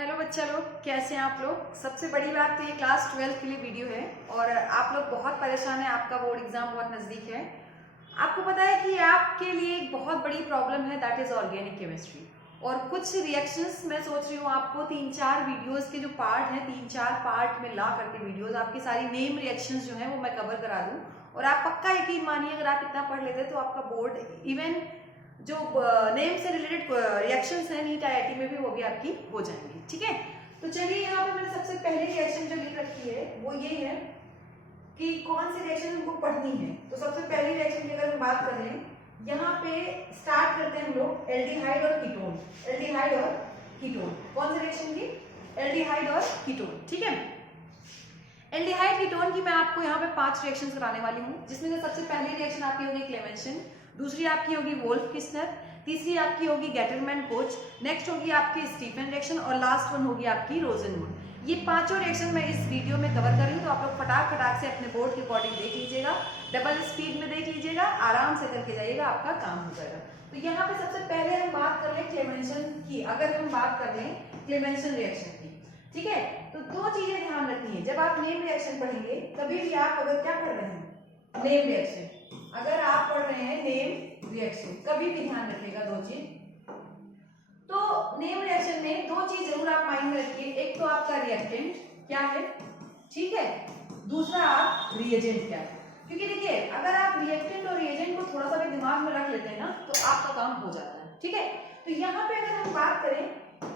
Hello बच्चा लोग, कैसे हैं आप लोग। सबसे बड़ी बात तो ये क्लास 12 के लिए वीडियो है और आप लोग बहुत परेशान हैं। आपका बोर्ड एग्जाम बहुत नज़दीक है। आपको पता है कि आपके लिए एक बहुत बड़ी प्रॉब्लम है, दैट इज ऑर्गेनिक केमिस्ट्री। और कुछ रिएक्शंस मैं सोच रही हूँ आपको 3-4 वीडियोस के जो पार्ट हैं, 3-4 पार्ट में ला करके वीडियोस आपकी सारी नेम रिएक्शंस जो हैं वो मैं कवर करा दूँ। और आप पक्का यकीन मानिए, अगर आप इतना पढ़ लेते तो आपका बोर्ड इवन जो नेम से रिलेटेड रिएक्शंस हैं नीट आईआईटी में भी वो भी आपकी हो जाएंगी। ठीक है, तो चलिए यहाँ पे मैंने सबसे पहली रिएक्शन जो लिख रखी है वो ये है कि कौन सी रिएक्शन हमको पढ़नी है। तो सबसे पहली रिएक्शन की अगर हम बात करें, यहाँ पे स्टार्ट करते हैं हम लोग एल्डिहाइड और कीटोन। एल्डिहाइड और कीटोन, कौन सी रिएक्शन की? एल्डिहाइड और कीटोन। ठीक है, एल्डिहाइड कीटोन की मैं आपको यहाँ पे 5 रिएक्शंस कराने वाली हूँ, जिसमें से सबसे पहली रिएक्शन आपकी होगी क्लेमेंशन, दूसरी आपकी होगी वोल्फ किस्नर, तीसरी आपकी होगी गेटरमैन कोच, नेक्स्ट होगी आपकी स्टीफन रिएक्शन और लास्ट वन होगी आपकी रोजनवुड। ये पांचों रिएक्शन मैं इस वीडियो में कवर कर रही हूँ, तो आप लोग फटाक से अपने बोर्ड के अकॉर्डिंग देख लीजिएगा, डबल स्पीड में देख लीजिएगा, आराम से करके जाइएगा, आपका काम हो जाएगा। तो यहाँ पे सबसे पहले हम बात कर लें क्लेमेंशन की। अगर हम बात कर लें क्लेमेंशन रिएक्शन की, ठीक है, तो 2 चीजें ध्यान रखनी है। जब आप नेम रिएक्शन पढ़ेंगे, कभी भी आप अगर क्या पढ़ रहे हैं, नेम रिएक्शन, अगर आप पढ़ रहे हैं नेम रिएक्शन, कभी भी ध्यान रखिएगा 2 चीज। तो नेम रिएक्शन में 2 चीज जरूर आप माइंड में रखिए, एक तो आपका रिएक्टेंट क्या है, ठीक है, दूसरा आप रिएजेंट क्या है। क्योंकि देखिए, अगर आप रिएक्टेंट और रिएजेंट को थोड़ा सा भी दिमाग में रख लेते हैं ना, तो आपका काम हो जाता है। ठीक है, तो यहाँ पे अगर हम बात करें,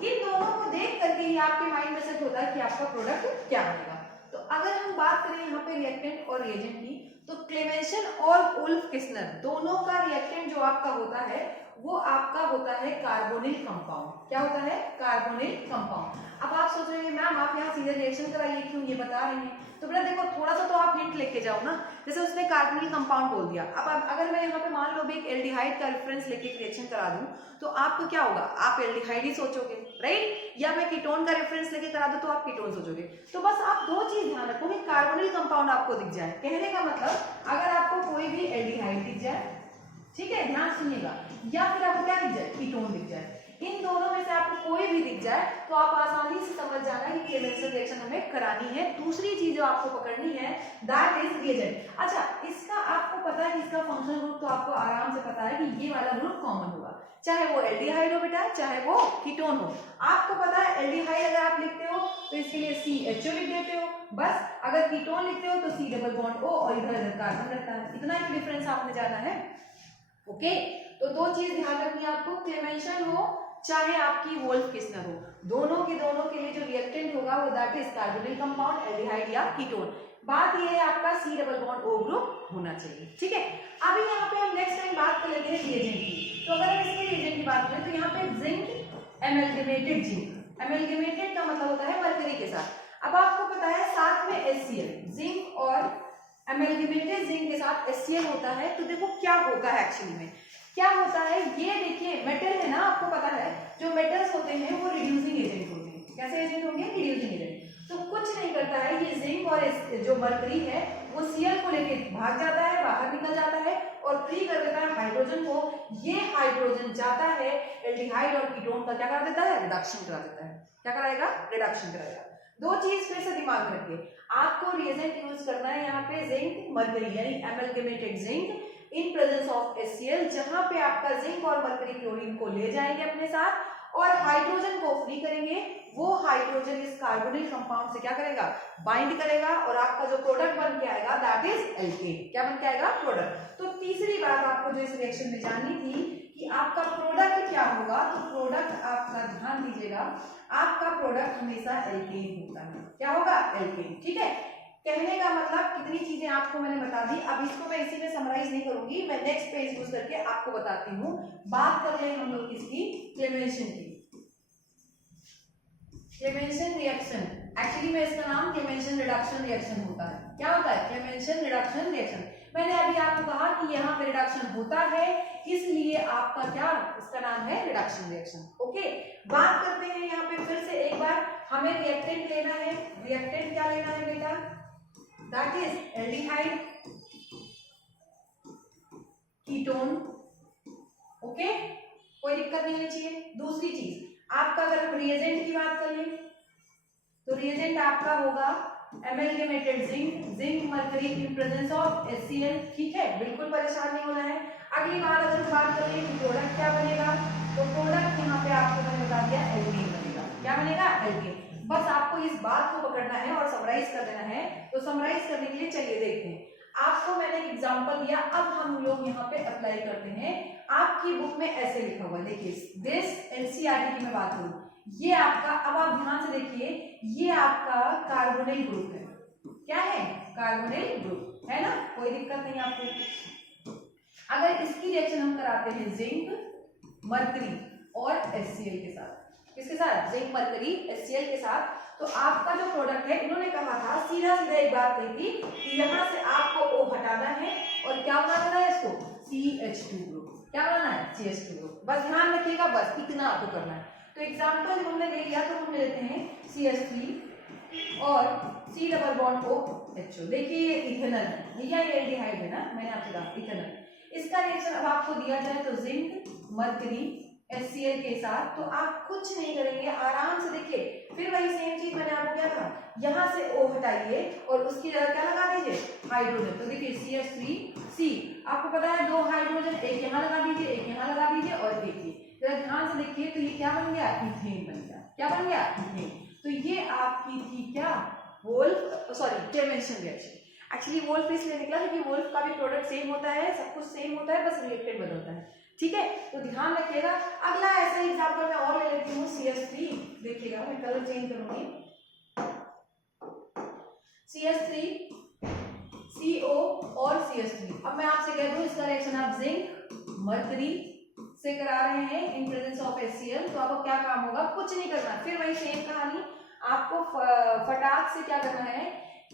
इन दोनों को देख करके ही आपके माइंड में सेट होता है कि आपका प्रोडक्ट क्या बनेगा। तो अगर हम बात करें यहाँ पे रिएक्टेंट और रिएजेंट की, तो क्लेमेंशन और वुल्फ किस्नर दोनों का रिएक्टेंट जो आपका होता है वो आपका होता है कार्बोनिल कंपाउंड। क्या होता है? Carbonyl compound. अब आप सोच रहे हैं मैम आप यहाँ सीधे रिएक्शन कराइए, क्यों ये बता रहे हैं? तो बेटा देखो, थोड़ा सा तो आप हिंट लेके जाओ ना। जैसे उसने कार्बोनिल कंपाउंड बोल दिया, अब अगर मैं यहाँ पे मान लो भी एक एल्डिहाइड का रेफरेंस लेके रिएक्शन करा दूं, तो आपको क्या होगा? आप एल्डिहाइड ही सोचोगे, राइट? या मैं कीटोन का रेफरेंस लेके करा दूं तो आप कीटोन सोचोगे। तो बस आप 2 चीज ध्यान रखो कि कार्बोनिल कंपाउंड आपको दिख जाए। कहने का मतलब, अगर आपको कोई भी एल्डिहाइड दिख जाए, ठीक है, ध्यान सुनिएगा, या फिर आपको क्या दिख जाए? कीटोन दिख जाए, इन दोनों में से आपको कोई भी दिख जाए तो आप आसानी से समझ जाना कि क्लेमेंशन रिएक्शन हमें करानी है। दूसरी चीज जो आपको पकड़नी है, दैट इज रिएजेंट। अच्छा, इसका आपको पता है कि इसका फंक्शनल ग्रुप तो आपको आराम से पता है कि ये वाला ग्रुप कॉमन होगा, चाहे वो एल्डिहाइड हो बेटा, चाहे वो कीटोन हो। आपको पता है एल्डिहाइड अगर आप लिखते हो तो इसके लिए CHO लिख देते हो बस, अगर कीटोन लिखते हो तो C डबल बॉन्ड O और इधर कार्बन रहता है। इतना ही डिफरेंस आपने जाना है। ओके, तो 2 चीज ध्यान रखनी है आपको, क्लेमेंशन हो चाहे आपकी वोल्फ किस्नर हो, दोनों के लिए जो रिएक्टेंट होगा वो that is carbonyl compound, aldehyde या कीटोन। बात ये है आपका C double bond O group होना चाहिए। ठीक है, अभी यहाँ पे हम नेक्स्ट टाइम बात कर लेते हैं रिएजेंट की। तो अगर हम इसके रिएजेंट की बात करें तो यहाँ पे जिंक एमलगमेटेड जिंक, एमलगमेटेड का मतलब होता है मरकरी के साथ। अब आपको पता है साथ में HCl, जिंक और एमलगमेटेड जिंक के साथ HCl होता है। तो देखो क्या होता है एक्चुअली में, क्या होता है ये देखिए, मेटल है ना, आपको पता है जो मेटल्स होते हैं वो रिड्यूसिंग एजेंट होते हैं। कैसे एजेंट होंगे? Reducing agent. तो कुछ नहीं करता है ये जिंक और जो मरकरी है वो Cl को लेके भाग जाता है, बाहर निकल जाता है और फ्री कर देता है हाइड्रोजन को। ये हाइड्रोजन जाता है एल्डिहाइड और कीटोन का क्या करा देता है? रिडक्शन करा देता है। क्या कराएगा? रिडक्शन कराएगा। 2 चीज फिर से दिमाग में रखिए, आपको रिएजेंट यूज करना है यहाँ पे जिंक मरकरी यानी amalgamated zinc in presence of HCl, जहां पे आपका जिंक और मरकरी क्लोरीन को ले जाएंगे अपने साथ और हाइड्रोजन को फ्री करेंगे। वो हाइड्रोजन इस कार्बोनिल कंपाउंड से क्या करेगा? बाइंड करेगा और आपका जो प्रोडक्ट बन के आएगा दैट इज एल्केन। क्या बन के आएगा? प्रोडक्ट। तो तीसरी बात आपको जो इस रिएक्शन में जाननी थी कि आपका प्रोडक्ट क्या होगा, तो प्रोडक्ट आपका ध्यान दीजिएगा, आपका प्रोडक्ट हमेशा एल्केन होता है। क्या होगा? एल्केन। ठीक है, कहने का मतलब कितनी चीजें आपको मैंने बता दी। अब इसको मैं इसी में समराइज नहीं करूंगी, मैं नेक्स्ट पेज यूज करके आपको बताती हूँ। बात कर ले हम लोग इसकी क्लेमेंशन की। क्लेमेंशन रिएक्शन, एक्चुअली में इसका नाम क्लेमेंशन रिडक्शन रिएक्शन होता है। क्या होता है? Clemmensen reduction reaction. मैंने अभी आपको कहा कि यहाँ पे रिडक्शन होता है, इसलिए आपका क्या इसका नाम है? Reduction reaction. ओके, बात करते हैं यहाँ पे फिर से एक बार, हमें रिएक्टेंट लेना है। रिएक्टेंट क्या लेना है बेटा? That is aldehyde ketone. Okay, कोई दिक्कत नहीं होनी चाहिए। दूसरी चीज आपका, अगर हम रिएजेंट की बात करें तो रिएजेंट आपका होगा amalgamated zinc mercury in presence of HCl। ठीक है, बिल्कुल परेशान नहीं होना है। अगली बार अगर बात करें कि प्रोडक्ट क्या बनेगा, तो प्रोडक्ट यहाँ पे आपको मैंने बता दिया एल्केन बनेगा। क्या बनेगा? एल्केन। बस आपको इस बात को पकड़ना है और समराइज कर देना है। तो समराइज करने के लिए चलिए देखते हैं। आपको मैंने एक एग्जांपल दिया, अब हम लोग यहाँ पे अप्लाई करते हैं। आपकी बुक में ऐसे लिखा हुआ है, देखिए दिस NCERT की मैं बात करूं, ये आपका, अब आप ध्यान से देखिए, ये आपका कार्बोनिल ग्रुप है। क्या है? कार्बोनिल ग्रुप है ना, कोई दिक्कत नहीं आपको। अगर इसकी रिएक्शन हम कराते हैं जिंक मरकरी और HCl के साथ, किसके साथ? जिंक मरकरी HCl के साथ, तो आपका जो प्रोडक्ट है, इन्होंने कहा था सीधा सीधा एक बात कही थी कि यहाँ से आपको O हटाना है और क्या बनाना है इसको? CH2 group. क्या बनाना है? CH2 group. बस ध्यान रखिएगा, बस इतना आपको करना है। तो एग्जाम्पल जब हमने ले लिया तो हम लेते हैं CH3 और C डबल बॉन्ड OH। देखिए ये इथेनॉल है, भैया ये एल्डिहाइड है ना, मैंने आपसे कहा इथेनॉल। इसका रिएक्शन अब आपको दिया जाए तो जिंक मरकरी HCl के साथ, तो आप कुछ नहीं करेंगे, आराम से देखिए, फिर वही सेम चीज मैंने आपको क्या कहा, यहाँ से O हटाइए और उसकी जगह क्या लगा दीजिए? हाइड्रोजन। तो देखिए CH3C, आपको पता है 2 हाइड्रोजन, एक यहाँ लगा दीजिए, एक यहाँ लगा दीजिए और देखिए, जरा ध्यान से देखिए, तो ये क्या बन गया? इथेन बन गया। क्या बन गया? इथेन। तो ये आपकी थी क्या? Clemmensen reaction. एक्चुअली वोल्फ इसलिए निकला क्योंकि वोल्फ का भी प्रोडक्ट सेम होता है, सब कुछ सेम होता है, बस रिएक्टेंट बदलता है। ठीक है, तो ध्यान रखिएगा। अगला ऐसा एग्जांपल मैं और ले लेती हूँ, CH3। देखिएगा मैं कलर चेंज करूंगी, CH3 CO और CH3। अब मैं आपसे कह दूं इसका रिएक्शन आप जिंक मरकरी से करा रहे हैं इन प्रेजेंस ऑफ HCl, तो आपको क्या काम होगा? कुछ नहीं करना, फिर वही सेम कहानी, आपको फटाक से क्या करना है?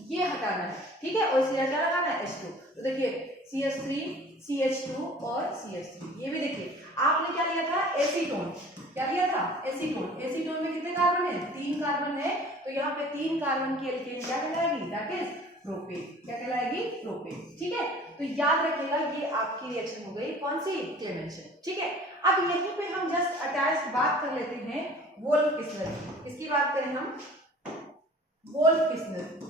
ये हटाना है। ठीक है, और इसलिए क्या लगाना है? H2। तो देखिए CH3 CH2 और CH3, ये भी देखिए आपने क्या लिया था? एसीटोन। क्या लिया था? एसीटोन। एसीटोन में कितने कार्बन है? 3 कार्बन है, तो यहाँ पे 3 कार्बन की एल्केन क्या कहलाएगी? That is propane. क्या कहलाएगी? प्रोपेन। ठीक है, तो याद रखिएगा ये आपकी रिएक्शन हो गई, कौन सी? क्लेमेंशन। ठीक है, अब यहीं पे हम जस्ट अटैच बात कर लेते हैं वोल्फ किस्नर की। किसकी बात करें हम? वोल्फ किस्नर।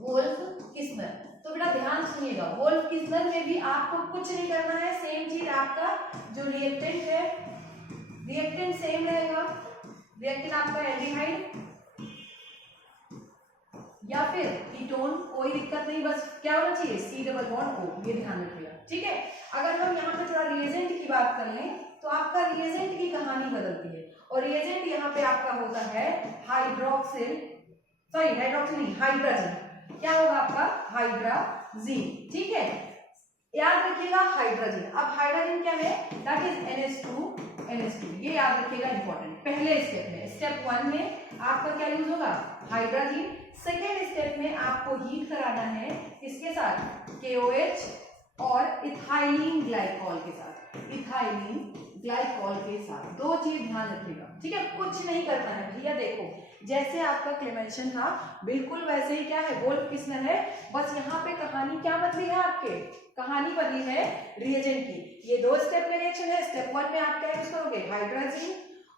वोल्फ किस्नर, तो बेटा ध्यान सुनिएगा, वोल्फ किस्नर में भी आपको कुछ नहीं करना है, सेम चीज, आपका जो रिएक्टेंट है, रिएक्टेंट सेम रहेगा। रिएक्टेंट आपका एल्डिहाइड या फिर कीटोन, कोई दिक्कत नहीं, बस क्या होना चाहिए? C डबल बॉन्ड O, ये ध्यान रखिएगा। ठीक है, अगर हम यहाँ पे थोड़ा रिएजेंट की बात कर लें, तो आपका रिएजेंट की कहानी बदलती है, और रिएजेंट यहाँ पे आपका होता है हाइड्रोक्सिल नहीं, हाइड्रोजन। क्या होगा आपका? हाइड्राजीन। ठीक है, याद रखिएगा हाइड्रोजन। अब हाइड्रोजन क्या है? दैट इज NH2, ये याद रखिएगा, इंपॉर्टेंट। पहले स्टेप में, स्टेप 1 में आपका क्या यूज होगा? हाइड्रोजन। सेकेंड स्टेप में आपको हीट कराना है किसके साथ? KOH और इथाइलिन ग्लाइकॉल के साथ। इथाइलिन ग्लाइकॉल के साथ, 2 चीज ध्यान रखिएगा। ठीक है, कुछ नहीं करना है भैया, देखो जैसे आपका क्लेमेंशन था बिल्कुल वैसे ही क्या है? वोल्फ किस्नर है, बस यहाँ पे कहानी क्या बदली है? आपके कहानी बदली है रिएजेंट की। ये 2 स्टेप में रिएक्शन है। स्टेप 1 में आप क्या यूज करोगे? हाइड्रोजन,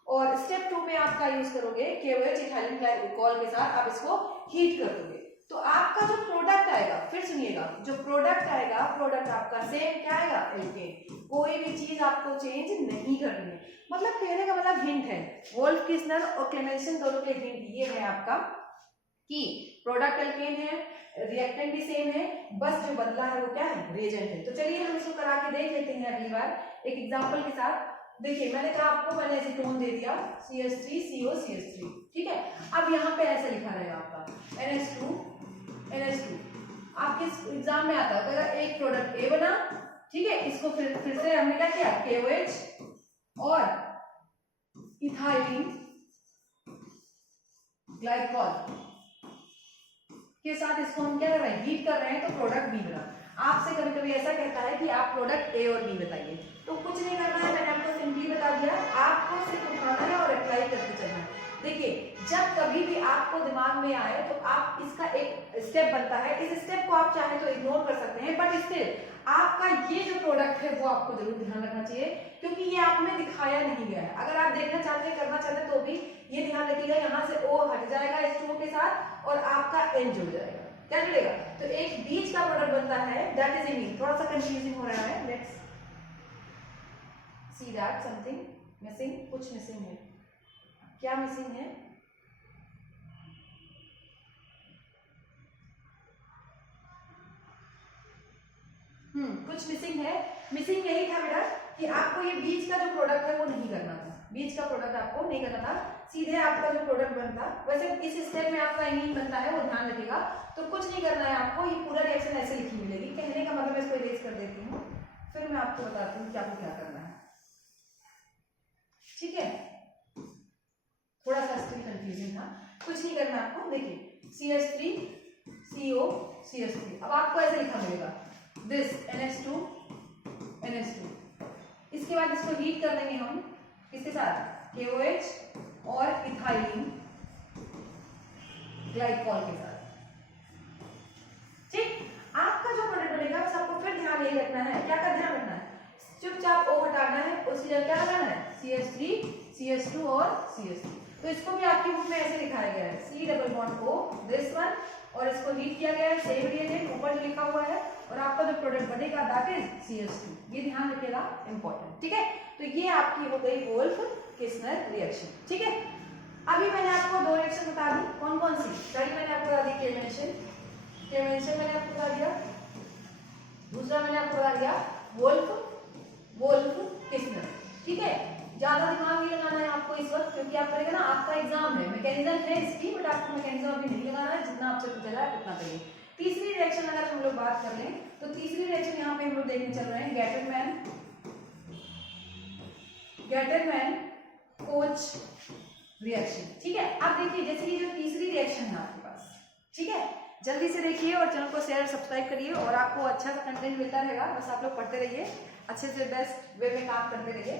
और स्टेप 2 में आप क्या यूज करोगे? KOH इथाइलिन ग्लाइकॉल के साथ आप इसको हीट कर दोगे। तो आपका जो प्रोडक्ट आएगा, फिर सुनिएगा, जो प्रोडक्ट आएगा, प्रोडक्ट आपका सेम क्या आएगा? एल्केन। कोई भी चीज आपको चेंज नहीं करनी है। मतलब कहने का मतलब हिंट है, वोल्फ किस्नर और क्लेमेंशन दोनों के हिंट ये है आपका कि प्रोडक्ट एल्केन है, रिएक्टेंट भी सेम है, बस जो बदला है वो क्या है? रिएजेंट है। तो चलिए हम इसको करा के देख लेते हैं अगली बार एक एग्जांपल के साथ। देखिए मैंने कहा आपको, मैंने एसीटोन दे दिया, CH3CO CH3। ठीक है, अब यहाँ पे ऐसे लिखा रहेगा आपका NH2। आपके एग्जाम में आता है अगर एक प्रोडक्ट A बना, ठीक है, इसको फिर से हमने क्या किया? KOH और इथाइलिन ग्लाइकॉल के साथ इसको हम क्या कर रहे हैं? हीट कर रहे हैं, तो प्रोडक्ट B बना। आपसे कभी कभी ऐसा कहता है कि आप प्रोडक्ट A और B बताइए, तो कुछ नहीं करना है, मैंने आपको सिंपली बता दिया, आपको सिर्फ उठाना है और अप्लाई करते चलना है। देखिए जब कभी भी आपको दिमाग में आए तो आप इसका एक स्टेप बनता है, इस स्टेप को आप चाहे तो इग्नोर कर सकते हैं, बट स्टिल आपका ये जो प्रोडक्ट है वो आपको जरूर ध्यान रखना चाहिए, क्योंकि ये आप में दिखाया नहीं गया है। अगर आप देखना चाहते हैं, करना चाहते हैं, तो भी ये ध्यान रखिएगा, यहाँ से O साथ और आपका N जुड़ जाएगा। क्या जुड़ेगा? तो एक बीच का प्रोडक्ट बनता है, दैट इज इमीन। थोड़ा सा कंफ्यूजिंग हो रहा है, let's see that something missing, कुछ मिसिंग है। क्या मिसिंग है? कुछ मिसिंग है। मिसिंग यही था बेटा कि आपको ये बीच का जो प्रोडक्ट है वो नहीं करना था। बीच का प्रोडक्ट आपको नहीं करना था, सीधे आपका जो प्रोडक्ट बनता। वैसे इस स्टेप में आपका इमीन बनता है, वो ध्यान रखिएगा। तो कुछ नहीं करना है आपको, ये पूरा रिएक्शन ऐसे लिखी मिलेगी। कहने का मतलब इसको इरेज कर देती हूँ, फिर मैं आपको बताती हूँ कि आपको क्या करना है। ठीक है, थोड़ा सा स्टिल कंफ्यूजन था। कुछ नहीं करना आपको। देखिए CH3 CO CH3, अब आपको ऐसे लिखा मिलेगा दिस NH2 NH2। इसके बाद इसको हीट कर देंगे हम किसके साथ? KOH और इथाइलिन ग्लाइकॉल के साथ। ठीक, आपका जो प्रोडक्ट बनेगा बस आपको फिर ध्यान यही रखना है। क्या का ध्यान रखना है? चुपचाप O हटाना है, उसकी जगह क्या लगाना है? CH3 CH2 और CH3। तो इसको भी आपकी बुक में ऐसे दिखाया गया है, C double bond O this one, और इसको हीट किया गया है, सेम रिएजेंट ऊपर जो लिखा हुआ है, और आपका जो प्रोडक्ट बनेगा दैट इज CH2। ये ध्यान रखिएगा, इंपॉर्टेंट। ठीक है, तो ये आपकी हो गई वोल्फ-किस्नर रिएक्शन। ठीक है, अभी मैंने आपको दो रिएक्शन बता दी। कौन कौन सी? पहली मैंने आपको बता दी केमेंशन मैंने आपको बता दिया। दूसरा मैंने आपको बता दिया वोल्फ-किस्नर। ठीक है, ज्यादा दिमाग नहीं लगाना है आपको इस वक्त, क्योंकि आप करेंगे ना, आपका एग्जाम है, मैकेनिज्म है इसकी, बट आपको मैकेनिज्म अभी नहीं लगाना है। जितना आपसे पूछा जाए उतना करिए। तीसरी रिएक्शन अगर हम लोग बात कर लें, तो तीसरी रिएक्शन यहाँ पे हम लोग देखने चल रहे हैं गैटरमैन कोच रिएक्शन। ठीक है, आप देखिए जैसे ये जो तीसरी रिएक्शन है आपके पास, ठीक है, जल्दी से देखिए और चैनल को शेयर सब्सक्राइब करिए, और आपको अच्छा सा कंटेंट मिलता रहेगा। बस आप लोग पढ़ते रहिए, अच्छे से बेस्ट वे में काम करते रहिए।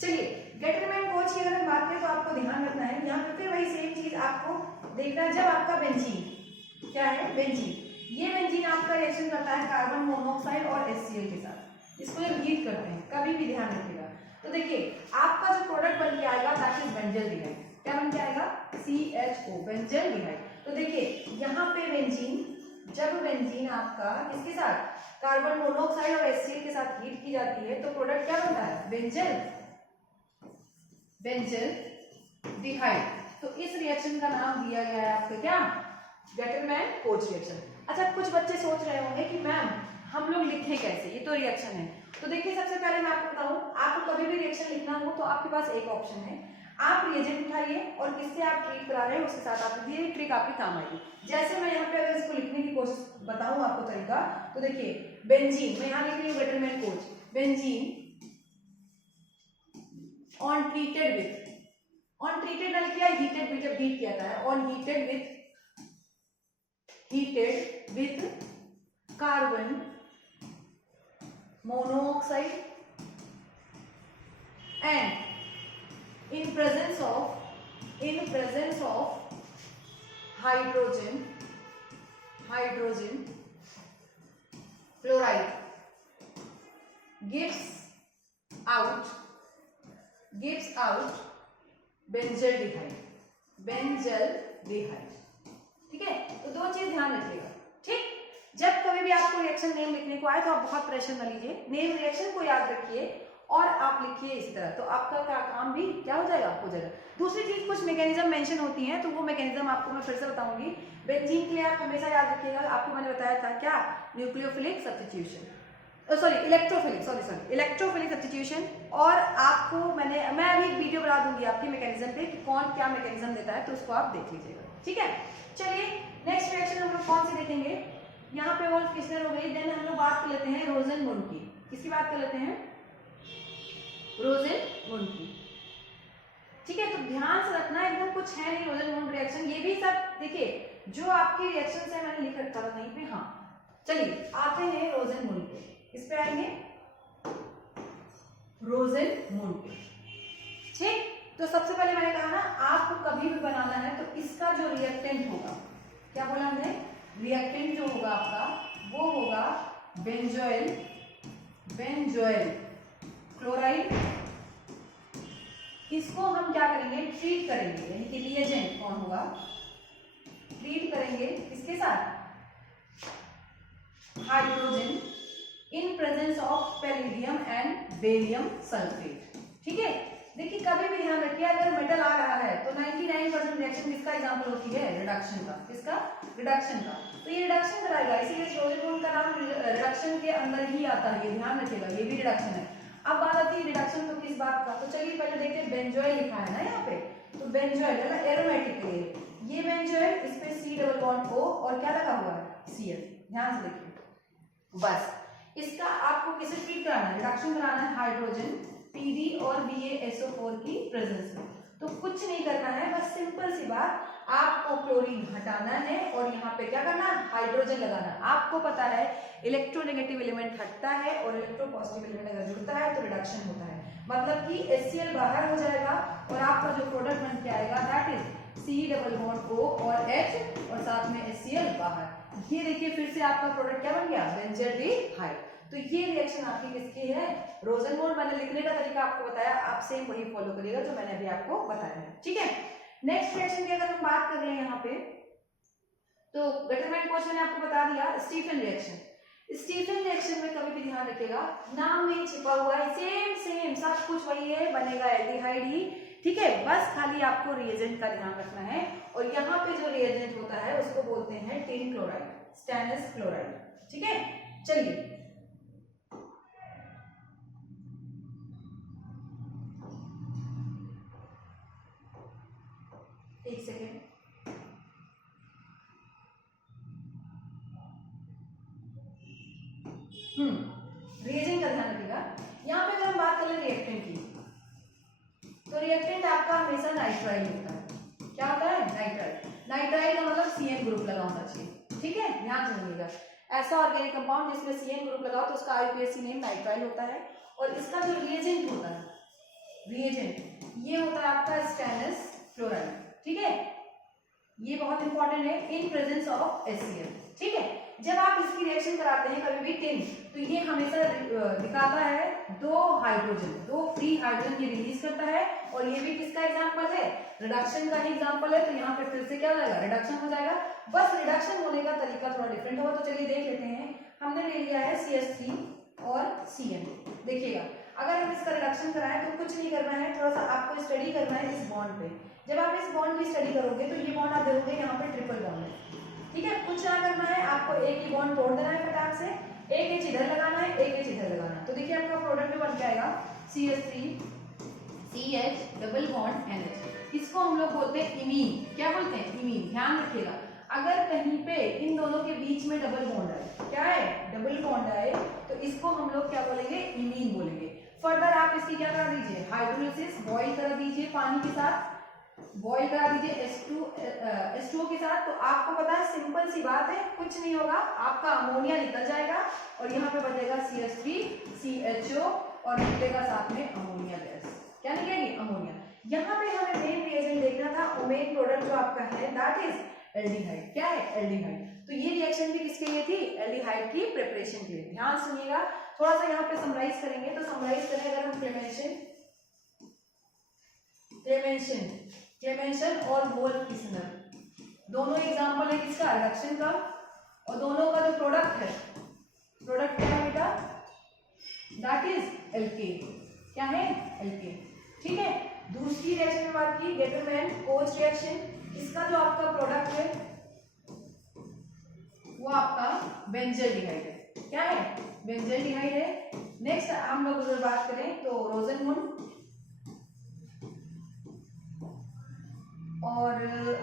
चलिए, गैटरमैन कोच की अगर हम बात करें तो आपको ध्यान रखना है, यहाँ पे फिर वही सेम चीज आपको देखना है। जब आपका बेंजीन, क्या है? बेंजीन, ये बेंजीन आपका रिएक्शन करता है कार्बन मोनोऑक्साइड और HCl के साथ, इसको जब हीट करते हैं, कभी भी ध्यान रखिएगा। तो देखिए आपका जो प्रोडक्ट बन के आएगा दैट इज बेंजल्डिहाइड। क्या बन के आएगा? CHO, benzaldehyde. तो देखिए यहाँ पे बेंजीन, जब बेंजीन आपका किसके साथ? कार्बन मोनोऑक्साइड और HCl के साथ हीट की जाती है, तो प्रोडक्ट क्या बनता है? बेंजल्डिहाइड। तो इस रिएक्शन का नाम दिया गया है आपको क्या? Gattermann coach reaction. अच्छा, कुछ बच्चे सोच रहे होंगे कि मैम हम लोग लिखें कैसे, ये तो रिएक्शन है। तो देखिए सबसे पहले मैं आपको बताऊं, आपको कभी भी रिएक्शन लिखना हो तो आपके पास एक ऑप्शन है, आप रिएजेंट उठाइए और किससे आप ट्रीट करा रहे हैं उसके साथ आप ये ट्रिक आपकी काम आएगी। जैसे मैं यहाँ पे अगर इसको लिखने की कोशिश बताऊं आपको तरीका, तो देखिए बेंजीन, मैं यहाँ लिख रही हूँ Gattermann Koch, benzene on treated नल किया, हीटेड विद, जब हीट किया था, on heated with carbon monoxide and in presence of hydrogen chloride gives out benzaldehyde. ठीक है, तो दो चीज ध्यान रखिएगा। ठीक, जब कभी भी आपको रिएक्शन नेम लिखने को आए तो आप बहुत प्रेशर न लीजिए, नेम रिएक्शन को याद रखिए और आप लिखिए इस तरह, तो आपका क्या काम भी क्या हो जाएगा? हो जाएगा। दूसरी चीज, कुछ मैकेनिज्म मेंशन होती हैं, तो वो मैकेनिज्म आपको मैं फिर से बताऊंगी। बेंजीन के लिए आप हमेशा याद रखिएगा, आपको मैंने बताया था क्या? Nucleophilic substitution, electrophilic substitution. और आपको मैं अभी एक वीडियो बना दूंगी आपकी मैकेनिज्म पे कि कौन क्या मैकेनिज्म देता है, तो उसको आप देख लीजिएगा। ठीक है, चलिए नेक्स्ट रिएक्शन हम लोग कौन सी देखेंगे? यहाँ पे वोल्फ-किस्नर हो गई। देन हम लोग बात कर लेते हैं रोजेनमुंड की। किसकी बात कर लेते हैं? रोजेनमुंड की। ठीक है, तो ध्यान से रखना, एकदम कुछ है नहीं रोजेनमुंड रिएक्शन, ये भी सब देखिए जो आपकी रिएक्शन है मैंने लिख रखा था कहीं पे। हाँ, चलिए आते हैं रोजेनमुंड पे। इस पे आएंगे रोजेनमुंड पे। ठीक, तो सबसे पहले मैंने कहा ना, आपको कभी भी बनाना है तो इसका जो रिएक्टेंट होगा, क्या बोला हमने? रिएक्टेंट जो होगा आपका वो होगा बेंजोइल क्लोराइड। इसको हम क्या करेंगे? ट्रीट करेंगे, यानी कि रिएजेंट कौन होगा? ट्रीट करेंगे किसके साथ, hydrogen in presence of palladium and barium sulphate. ठीक है, देखिए कभी भी ध्यान रखिए अगर मेटल आ रहा है तो 99% रिएक्शन किसका एग्जांपल होती है, रिडक्शन का। किसका, रिडक्शन का। तो ये रिडक्शन कराएगा, इसीलिए क्लोरीन बॉन्ड का नाम रिडक्शन के अंदर ही आता है, ये ध्यान रखिएगा, ये भी रिडक्शन है। अब बात आती है रिडक्शन तो किस बात का, तो चलिए पहले देखते हैं, बेंजोइल लिखा है ना यहाँ पे, तो बेंजोइल है ना एरोमेटिक के लिए, ये बेंजोइल, इस पे C डबल बॉन्ड O और क्या लगा हुआ है, Cl। ध्यान से देखिए, बस इसका आपको किसे ट्रीट कराना है, रिडक्शन कराना है हाइड्रोजन PD और BaSO4 की प्रेजेंस में। तो कुछ नहीं करना है, बस सिंपल सी बात, आपको क्लोरीन हटाना है और यहाँ पे क्या करना है, हाइड्रोजन लगाना है। आपको पता है इलेक्ट्रोनेगेटिव एलिमेंट हटता है और इलेक्ट्रोपॉजिटिव एलिमेंट अगर जुड़ता है तो रिडक्शन होता है, मतलब कि HCl बाहर हो जाएगा और आपका जो प्रोडक्ट बन के आएगा that is C double bond O और H और साथ में HCl बाहर। ये देखिए फिर से आपका प्रोडक्ट क्या बन गया, बेंजल्डिहाइड। तो ये रिएक्शन आपकी किसकी है, रोजनवुड। मैंने लिखने का तरीका आपको बताया, आप सेम वही फॉलो करिएगा जो मैंने अभी आपको बताया है। ठीक है, नेक्स्ट रिएक्शन की अगर हम बात कर लें यहाँ पे, तो डिटरमिनेंट क्वेश्चन ने आपको बता दिया स्टीफन रिएक्शन। स्टीफन रिएक्शन में कभी भी ध्यान रखिएगा, नाम में छिपा हुआ है सेम सेम सब कुछ वही है, बनेगा एल्डिहाइड ही। ठीक है, बस खाली आपको रिएजेंट का ध्यान रखना है, और यहाँ पे जो रिएजेंट होता है उसको बोलते हैं टिन क्लोराइड, स्टेनलेस क्लोराइड। ठीक है, चलिए एक सेकेंड, रिएजेंट का ध्यान रखिएगा। यहाँ पे अगर हम बात करें रिएक्टेंट की, तो रिएक्टेंट आपका हमेशा नाइट्राइल होता है। क्या होता है, नाइट्राइल। नाइट्राइल का मतलब CN ग्रुप लगा होना चाहिए। ठीक है, ध्यान सुनिएगा, ऐसा ऑर्गेनिक कंपाउंड जिसमें CN ग्रुप लगा हो तो उसका IUPAC नेम नाइट्राइल होता है। और इसका जो रिएजेंट होता है, रिएजेंट ये होता है आपका स्टेनलेस क्लोराइड। ठीक है, ये बहुत इंपॉर्टेंट है, इन प्रेजेंस ऑफ HCl। ठीक है, जब आप इसकी रिएक्शन कराते हैं कभी भी टिन, तो ये हमेशा दिखाता है दो हाइड्रोजन, दो फ्री हाइड्रोजन ये रिलीज करता है, और ये भी किसका एग्जांपल है, रिडक्शन का ही एग्जांपल है। तो यहाँ पे फिर से क्या हो जाएगा, रिडक्शन हो जाएगा। बस रिडक्शन होने का तरीका थोड़ा डिफरेंट होगा, तो चलिए देख लेते हैं। हमने ले लिया है CH3 और CN। देखिएगा अगर हम इसका रिडक्शन कराएं तो कुछ नहीं करना है, थोड़ा सा आपको स्टडी करना है इस बॉन्ड पे। जब आप इस बॉन्ड की स्टडी करोगे तो ये बॉन्ड आप देखोगे यहाँ पे ट्रिपल बॉन्ड है। ठीक है, कुछ ना करना है, आपको एक ही बॉन्ड तोड़ देना है फटाक से, एक एच इधर लगाना है, एक एच इधर लगाना है। तो देखिए आपका प्रोडक्ट भी बन जाएगा CH3 CH double bond NH। इसको हम लोग बोलते हैं इमीन। क्या बोलते हैं, इमीन। ध्यान रखिएगा, अगर कहीं पे इन दोनों के बीच में डबल बॉन्ड आए, क्या है, डबल बॉन्ड आए, तो इसको हम लोग क्या बोलेंगे, इमीन बोलेंगे। फर्दर आप इसकी क्या करा दीजिए, हाइड्रोलिसिस, बॉइल करा दीजिए पानी के साथ, बॉइल करा दीजिए H2O के साथ। तो आपको पता है सिंपल सी बात है, कुछ नहीं होगा, आपका अमोनिया निकल जाएगा और यहाँ पे बचेगा CH3 CHO और निकलेगा साथ में अमोनिया गैस। क्या निकलेगी, अमोनिया। यहाँ पे हमें मेन रिएजेंट देखना था, मेन प्रोडक्ट जो आपका है दैट इज एल्डिहाइड। क्या है, एल्डिहाइड। तो ये रिएक्शन भी किसके लिए थी, एल्डिहाइड की प्रिपरेशन के लिए। ध्यान सुनिएगा, थोड़ा सा यहाँ पे समराइज करेंगे। तो समराइज करें अगर हम क्लेमेंशन और वोल्फ-किस्नर दोनों एग्जांपल है किसका, रिडक्शन का, और दोनों का जो प्रोडक्ट है, प्रोडक्ट क्या है बेटा, दैट इज एल्केन। क्या है, एल्केन। ठीक है, दूसरी रिएक्शन में बात की, गेटरमैन-कोच रिएक्शन। इसका जो आपका प्रोडक्ट है वो आपका बेंजल्डिहाइड है। क्या है, बेंजल्डिहाइड है। नेक्स्ट हम लोग अगर बात करें तो रोजनवुड, और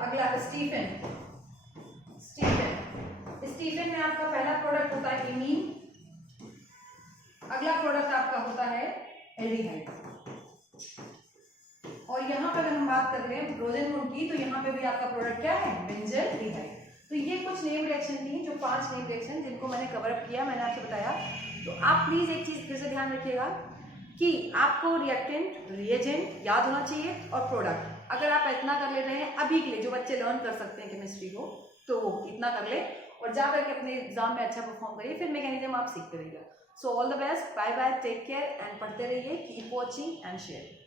अगला स्टीफन में आपका पहला प्रोडक्ट होता है इमीन, अगला प्रोडक्ट आपका होता है एल्डिहाइड। और यहाँ पे अगर हम बात कर रहे हैं रोजनवुड की, तो यहाँ पे भी आपका प्रोडक्ट क्या है, बेंजल्डिहाइड। तो ये कुछ नेम रिएक्शन थी, जो 5 नेम रिएक्शन जिनको मैंने कवर अप किया, मैंने आपको बताया। तो आप प्लीज एक चीज फिर से ध्यान रखिएगा कि आपको रिएक्टेंट, रिएजेंट याद होना चाहिए और प्रोडक्ट। अगर आप इतना कर ले रहे हैं अभी के लिए, जो बच्चे लर्न कर सकते हैं केमिस्ट्री को, तो इतना कर ले और जा करके अपने एग्जाम में अच्छा परफॉर्म करिए, फिर मैकेनिज्म आप सीखते रहिएगा। So all the best, bye bye, take care and पढ़ते रहिए, कीप वॉचिंग एंड शेयर।